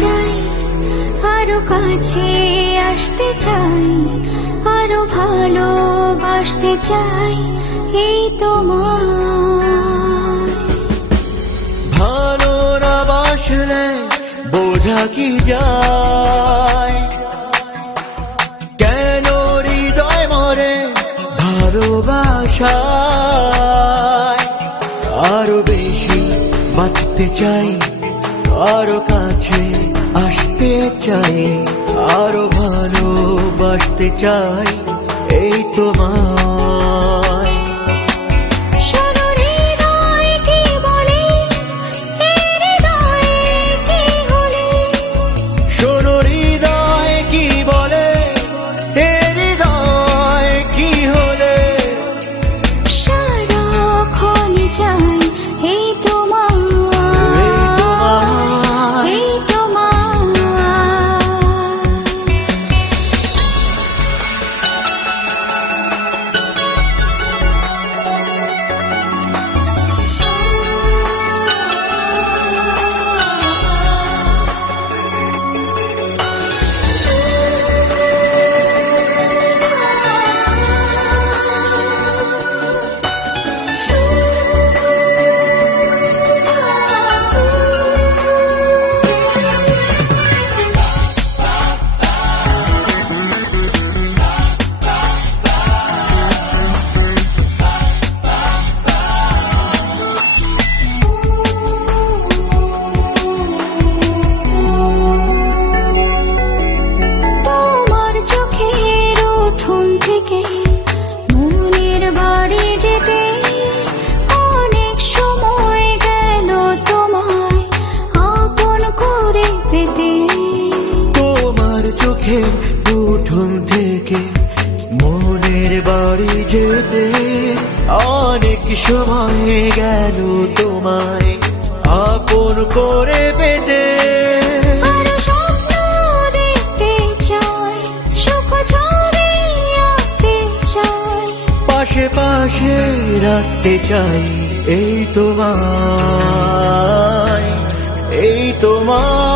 চাই, আরো কাছে আসতে চাই, আরো ভালোবাসতে চাই এই তোমায়। ভালো না বাসলে বোঝা কি যায়, কেন হৃদয় মরে ভালোবাসায়। আরো বেশি বাঁচতে চাই, আরো কাছে আসতে চাই, আরো ভালোবাসতে চাই এই তোমায়। শোনো হৃদয় কি বলে, এই হৃদয়ে কি হলে, শোনো হৃদয় কি বলে, এ হৃদয় কি হলে। সারাক্ষণ চাই এই তোমায়, এই উঠোন থেকে মনের বাড়ি যেতে অনেক সময় গেল তোমায় আপন করে পেতে। আরো স্বপ্ন দেখতে চাই, সুখ ছবি আঁকতে চাই, পাশে পাশে রাখতে চাই এই তোমায়, এই তোমায়।